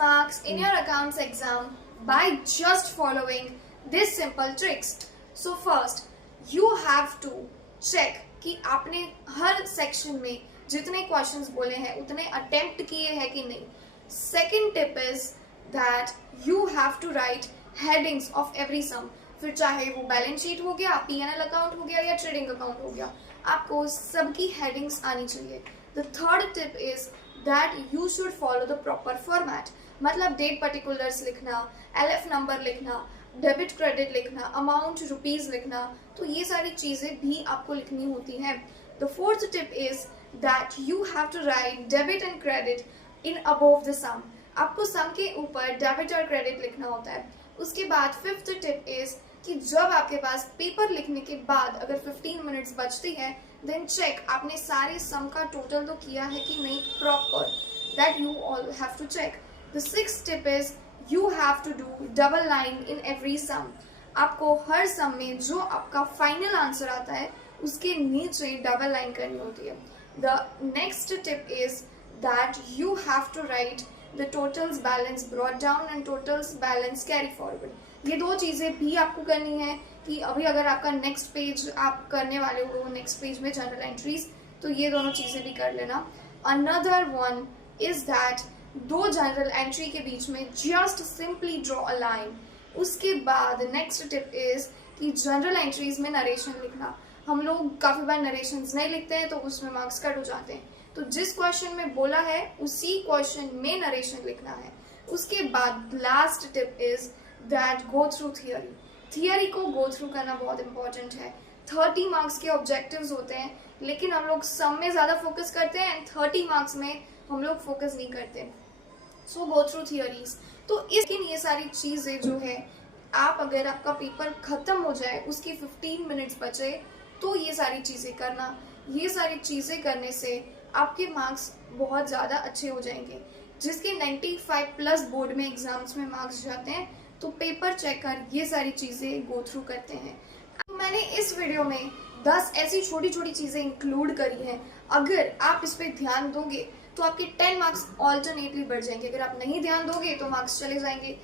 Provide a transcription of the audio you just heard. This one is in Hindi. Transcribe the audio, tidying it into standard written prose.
marks in your accounts exam by just following these simple tricks. So first, you have to check कि आपने हर सेक्शन में जितने क्वेश्चंस बोले हैं उतने अटेम्प्ट किए हैं कि नहीं. Second tip is that you have to write headings of every sum. फिर चाहे वो बैलेंस शीट हो गया, पीएनएल अकाउंट हो गया या ट्रेडिंग अकाउंट हो गया, आपको सबकी हेडिंग्स आनी चाहिए. The third tip is that you should follow the proper format. मतलब डेट पर्टिकुलर्स लिखना, एलएफ नंबर लिखना, डेबिट क्रेडिट लिखना, अमाउंट रुपीज लिखना, तो ये सारी चीजें भी आपको लिखनी होती हैं. The fourth tip is that you have to write debit and credit in above the sum. आपको सम के ऊपर डेबिट और क्रेडिट लिखना होता है. उसके बाद फिफ्थ टिप इज कि जब आपके पास पेपर लिखने के बाद अगर 15 मिनट्स बचती है, देन चेक आपने सारे सम का टोटल तो किया है कि नहीं proper. That you all have to check. The sixth tip is you have to do double line in every sum. आपको हर सम में जो आपका फाइनल आंसर आता है उसके नीचे डबल लाइन करनी होती है. The next tip is that you have to write the totals balance brought down and totals balance carry forward. ये दो चीज़ें भी आपको करनी है कि अभी अगर आपका नेक्स्ट पेज आप करने वाले हो, नेक्स्ट पेज में जनरल एंट्रीज, तो ये दोनों चीज़ें भी कर लेना. Another one is that दो जनरल एंट्री के बीच में just simply draw a line. उसके बाद नेक्स्ट टिप इज कि जनरल एंट्रीज में नरेशन लिखना. हम लोग काफी बार नरेशंस नहीं लिखते हैं तो उसमें मार्क्स कट हो जाते हैं. तो जिस क्वेश्चन में बोला है उसी क्वेश्चन में नरेशन लिखना है. उसके बाद last tip is that go through theory. Theory को गो थ्रू करना बहुत इंपॉर्टेंट है. 30 मार्क्स के ऑब्जेक्टिव्स होते हैं, लेकिन हम लोग सम में ज्यादा फोकस करते हैं एंड 30 मार्क्स में हम लोग फोकस नहीं करते. सो गो थ्रू थियरीज. तो इसलिए ये सारी चीजें जो है, आप अगर आपका पेपर खत्म हो जाए उसकी 15 मिनट्स बचे तो ये सारी चीजें करना. ये सारी चीजें करने से आपके मार्क्स बहुत ज़्यादा अच्छे हो जाएंगे. जिसके 95 प्लस बोर्ड में एग्जाम्स में मार्क्स जाते हैं तो पेपर चेक कर ये सारी चीज़ें गो थ्रू करते हैं. मैंने इस वीडियो में 10 ऐसी छोटी छोटी चीज़ें इंक्लूड करी हैं. अगर आप इस पर ध्यान दोगे तो आपके 10 मार्क्स ऑल्टरनेटली बढ़ जाएंगे. अगर आप नहीं ध्यान दोगे तो मार्क्स चले जाएंगे.